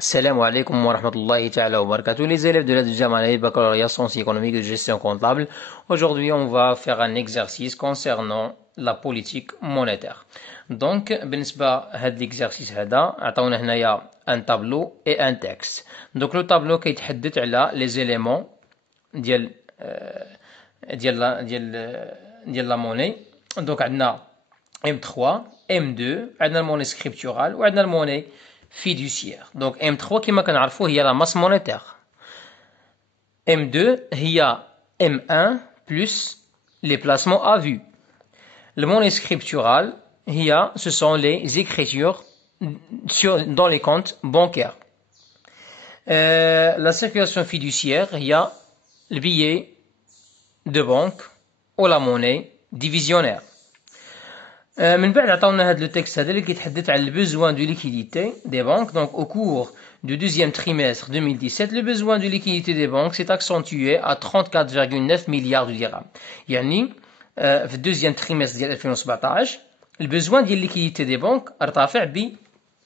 Salam alaikum wa rahmatullahi ta'ala wa barakatuh. Les élèves de la deuxième année baccalauréat sciences économiques et de gestion comptable. Aujourd'hui, on va faire un exercice concernant la politique monétaire. Donc, بالنسبة هاد l'exercice هذا عطاونا هنايا un tableau et un texte. Donc le tableau كيتحدث على les éléments ديال la monnaie. Donc عندنا M3, M2, عندنا المونnaie scripturale وعندنا المونnaie fiduciaire. Donc M3 كما كنعرفوا هي la masse monétaire. M2 هي M1 plus les placements à vue. Le monnaie scripturale ce sont les écritures dans les comptes bancaires. La circulation fiduciaire le billet de banque ou la monnaie divisionnaire. من بعد عطاونا هذا لو تكست هذا اللي كيتحدث على البوزوان دو ليكيديتي دي بانك. Donc au cours du deuxième trimestre 2017 le besoin de liquidité des banques s'est accentué à 34,9 milliards de dirhams. يعني في الدوزيام تريمستر ديال 2017 البوزوان ديال ليكيديتي دي بانك ارتفع ب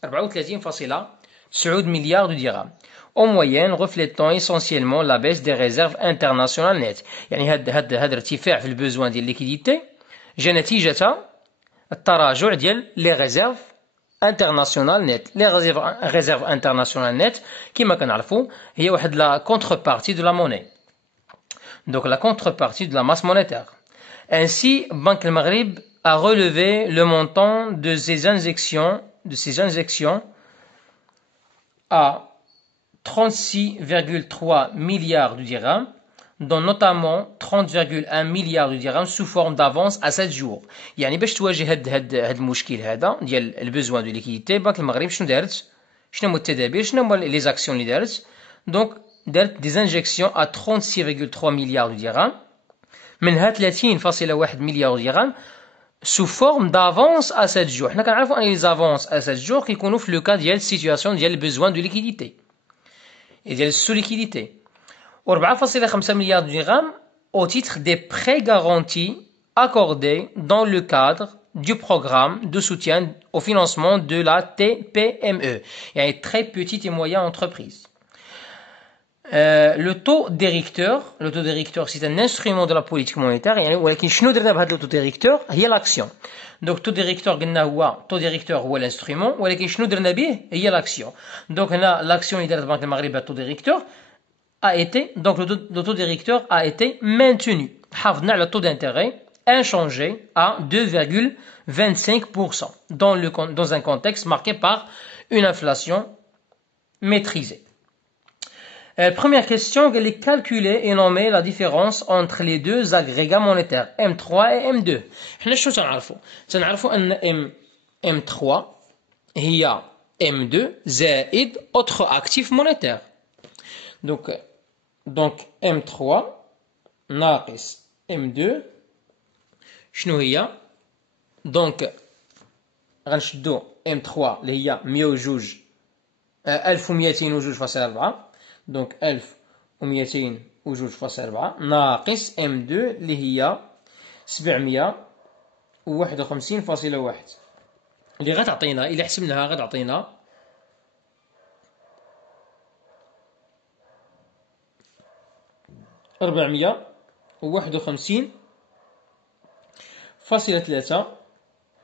34.9 milliards de dirhams. En moyenne reflétant essentiellement la baisse des réserves internationales nettes. يعني هذا الارتفاع في البوزوان ديال ليكيديتي جا نتيجة التراجع ديال لي ريزيرف انترناسيونال نت. لي ريزيرف انترناسيونال نت كما كنعرفوا هي واحد لا كونتربارتي دو لا موني. Donc la contrepartie de la masse monétaire. Ainsi, Banque du Maghreb a relevé le montant de ses injections à 36,3 milliards de dirhams, dont notamment 30,1 milliards de dirhams sous forme d'avance à 7 jours. يعني باش تواجه هاد المشكل هذا ديال البوزوان دو ليكيديتي بنك المغرب شنو دارت؟ شنو هما التدابير؟ شنو هما لي زاكسيون اللي دارت؟ دونك دارت دي انجكسيون à 36,3 milliards de dirhams منها 30.1 مليار درهم sous forme d'avance à 7 jours. حنا كنعرفوا ان لي زافونس à 7 jours كيكونوا في لو كا ديال السيتوياسيون ديال البوزوان دو ليكيديتي et ديال السو ليكيديتي. و 4,5 milliards de dirhams au titre des prêts garantis accordés dans le cadre du programme de soutien au financement de la TPME, يعني très petite et moyenne entreprise. Le taux directeur c'est un instrument de la politique monétaire. يعني ولكن شنو درنا بهذا le taux directeur هي l'action. Donc taux directeur قلنا هو taux directeur هو l'instrument ولكن شنو درنا به هي l'action. Donc هنا l'action اللي دارت بنك المغرب taux directeur a été, donc le taux directeur a été maintenu. حافظنا على le taux d'intérêt inchangé à 2,25% dans un contexte marqué par une inflation maîtrisée. Première question, quelle est calculée et nommée la différence entre les deux agrégats monétaires M3 et M2. احنا شنو تنعرفوا؟ تنعرفوا ان M3 هي M2 زائد autre actif monétaire. Donc M3 ناقص M2 شنو هي؟ donc غنشدو M3 اللي هي 1202.4 donc 1202.4 ناقص M2 اللي هي 751.1 اللي غتعطينا إلا حسبناها غتعطينا 451.3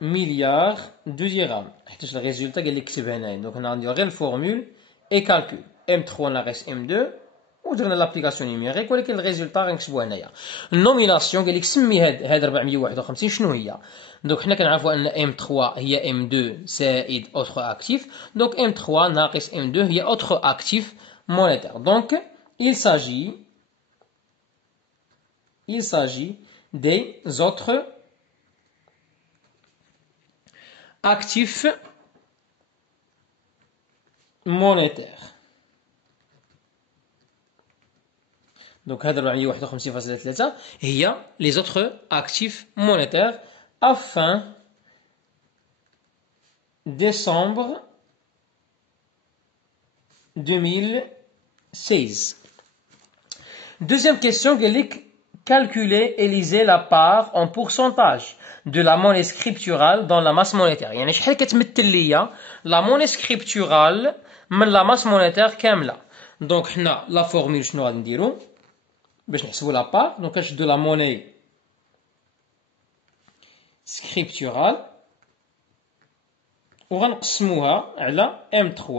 مليار دو درهم حيت الريزولتا قال لك كتبها هنايا. دونك هنا غنديرو غير الفورمول اي كالكول M3 ناقص M2 ودرنا لابليكاسيون نيميريك ولكن الريزولتا غنكتبوها هنايا. النوميناسيون قال لك سمي هاد 451 شنو هي. دونك حنا كنعرفوا ان M3 هي M2 زائد اوتر اكتيف. دونك M3 ناقص M2 هي اوتر اكتيف مونيتير. دونك il s'agit des autres actifs monétaires. Donc هذا 451.3 هي les autres actifs monétaires à fin décembre 2016. Deuxième question, calculer et liser la part en pourcentage. de la monnaie scripturale dans la masse monétaire. يعني شحال كتمثل ليا la monnaie scripturale من la masse monétaire كاملة. Donc حنا la formule شنو غادي نديرو باش نحسبو la part. Donc كنشدو la monnaie scripturale وغنقسموها على M3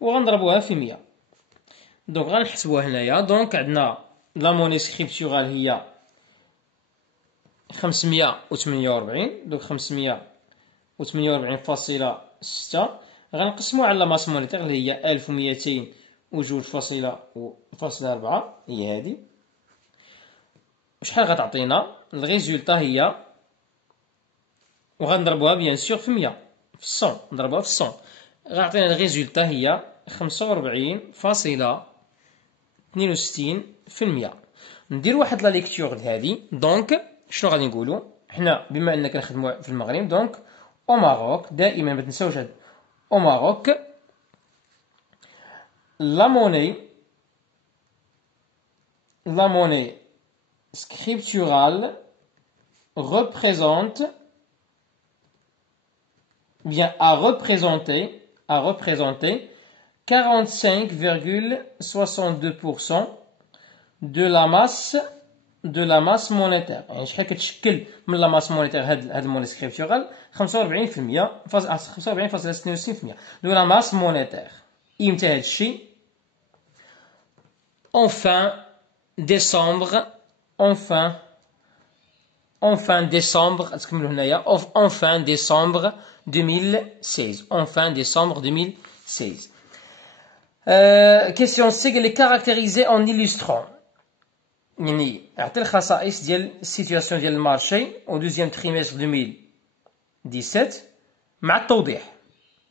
وغنضربوها في 100. دونك غنحسبوها هنايا. دونك عندنا لا موني سكريبتورال هي 548. دونك 548.6 غنقسمو على ماس مونيتير اللي هي 1202.4 هي هادي. شحال غتعطينا الريزولتا هي وغنضربوها بيان سور في 100 في 100 نضربوها في 100 غنعطينا الريزولتا هي 45.62%. ندير واحد لا ليكتور لهادي. دونك شنو غادي نقولوا حنا بما اننا كنخدموا في المغرب. دونك او ماروك دائما ما تنساوش هاد او ماروك لا مونnaie scripturale représente bien à représenter 45,62% de la masse monétaire. يعني شحال كتشكل من لا ماس مونيتير هاد الموني سكريبتورال 45.62% دو لا ماس مونيتير. امتى هاد الشيء؟ enfin décembre تكملوا هنايا enfin décembre 2016. Enfin décembre 2016. Question C, elle est caractérisée en illustrant يعني عطي الخصائص ديال السيتواسيون ديال المارشي au deuxième trimestre 2017 مع التوضيح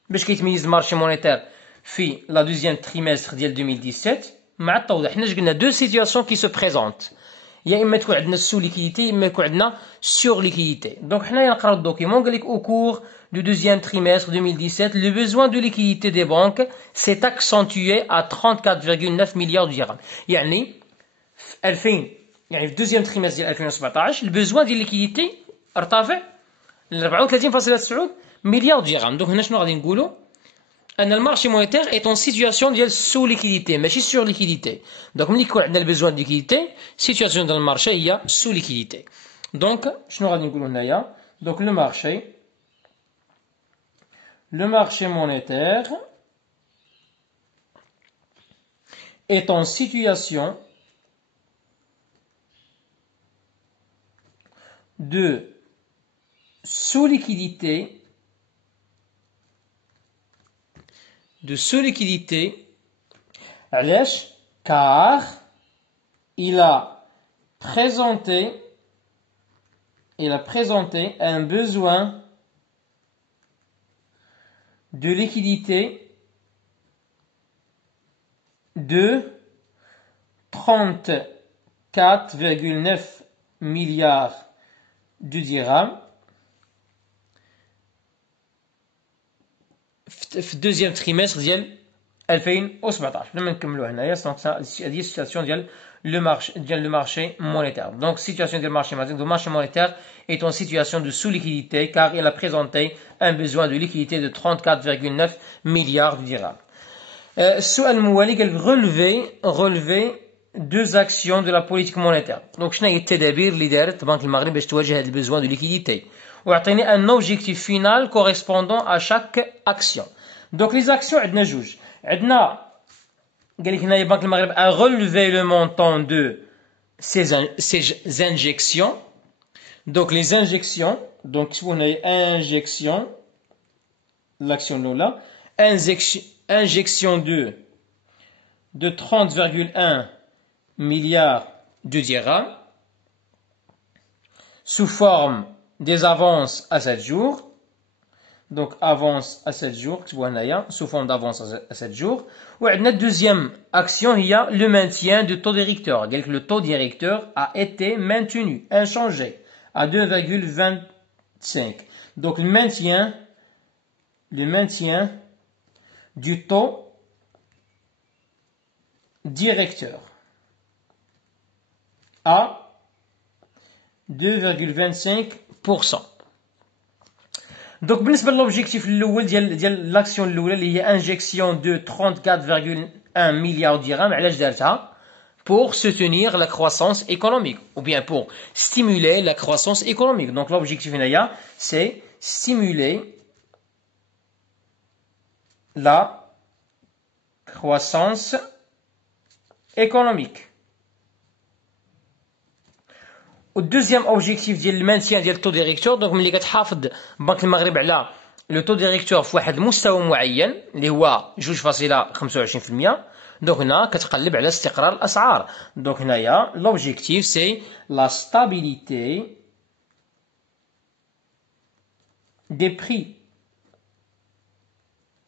باش كيتميز المارشي مونيتير في لا دوزيام تريمستر ديال 2017 مع التوضيح. حنا قلنا دو سيتواسيون كي سو بريزونت يا اما تكون عندنا سو ليكيديتي يا اما يكون عندنا سور ليكيديتي. دونك حنايا نقراو الدوكيمون قال لك au cours du deuxième trimestre 2017 le besoin de liquidité des banques s'est accentué à 34,9 milliards de dirhams. يعني في 2000 يعني في الدوزيام تريمستر ديال 2017 البوزوان ديال ليكيديتي ارتفع ل 34.9 مليار درهم. دونك هنا شنو غادي نقولوا ان المارشي مونيتير est en situation ديال سو ليكيديتي ماشي سور ليكيديتي. دونك ملي يكون عندنا البوزوان ديال ليكيديتي سيتواسيون ديال المارشي هي سو ليكيديتي. دونك شنو غادي نقولوا هنايا؟ دونك le marché monétaire est en situation de sous-liquidité car il a présenté un besoin de liquidité de 34,9 milliards de dirhams في الدوزيام تريمستر ديال 2017. لما نكملوا هنايا هذه السيتواسيون ديال le marché monétaire. Donc situation du marché monétaire. Le marché monétaire est en situation de sous-liquidité car il a présenté un besoin de liquidité de 34,9 milliards de dirhams. السؤال الموالي قال relever deux actions de la politique monétaire. Donc شنو هي التدابير اللي دارت بنك المغرب باش تواجه هذا البوزوان دو ليكيديتي ويعطيني un objectif final correspondant à chaque action. Donc les actions عندنا جوج. عندنا قال لك هنايا بنك المغرب a relevé le montant de ces injections. Donc les injections donc كتبوا هنايا injection l'action الاولى injection de 30,1 milliards de dirhams sous forme des avances à 7 jours. Donc avance à 7 jours sous forme d'avance à 7 jours. La deuxième action il y a le maintien du taux directeur. Le taux directeur a été maintenu, inchangé à 2,25. Donc le maintien du taux directeur à 2,25%. Donc بالنسبة للوبجيكتيف الأول ديال لاكسيون الأولى اللي هي انجيكسيون دو 34,1 مليار درهم، علاش دارتها؟ pour soutenir la croissance économique ou bien pour stimuler la croissance économique. Donc l'objectif c'est stimuler la croissance économique. Au deuxième objectif ديال المانتيان ديال التو ديريكتور، دونك ملي كتحافظ بنك المغرب على لو تو ديريكتور في واحد المستوى معين اللي هو 2.25%، دونك هنا كتقلب على استقرار الاسعار. دونك هنايا لوبجيكتيف سي لا ستابيليتي دي بري.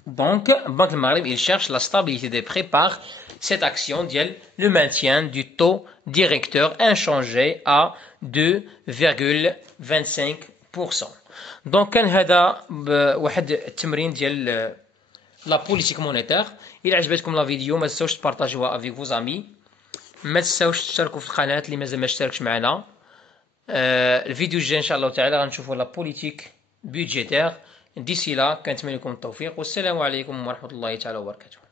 Donc, Banque du Maghreb, il cherche la stabilité des prix par cette action le maintien du taux directeur inchangé à 2,25%. Donc, كان هذا واحد التمرين ديال لا بوليتيك مونيتير. إلا عجبتكم لا فيديو ما تنساوش تبارطاجيوها افيك فوز امي، ما تنساوش تشتركوا في القناة اللي مازال ما اشتركش معنا. الفيديو الجاي ان شاء الله تعالى غنشوفوا لا بوليتيك بودجيتير. ديسي لا كنتمنى لكم التوفيق، والسلام عليكم ورحمة الله تعالى وبركاته.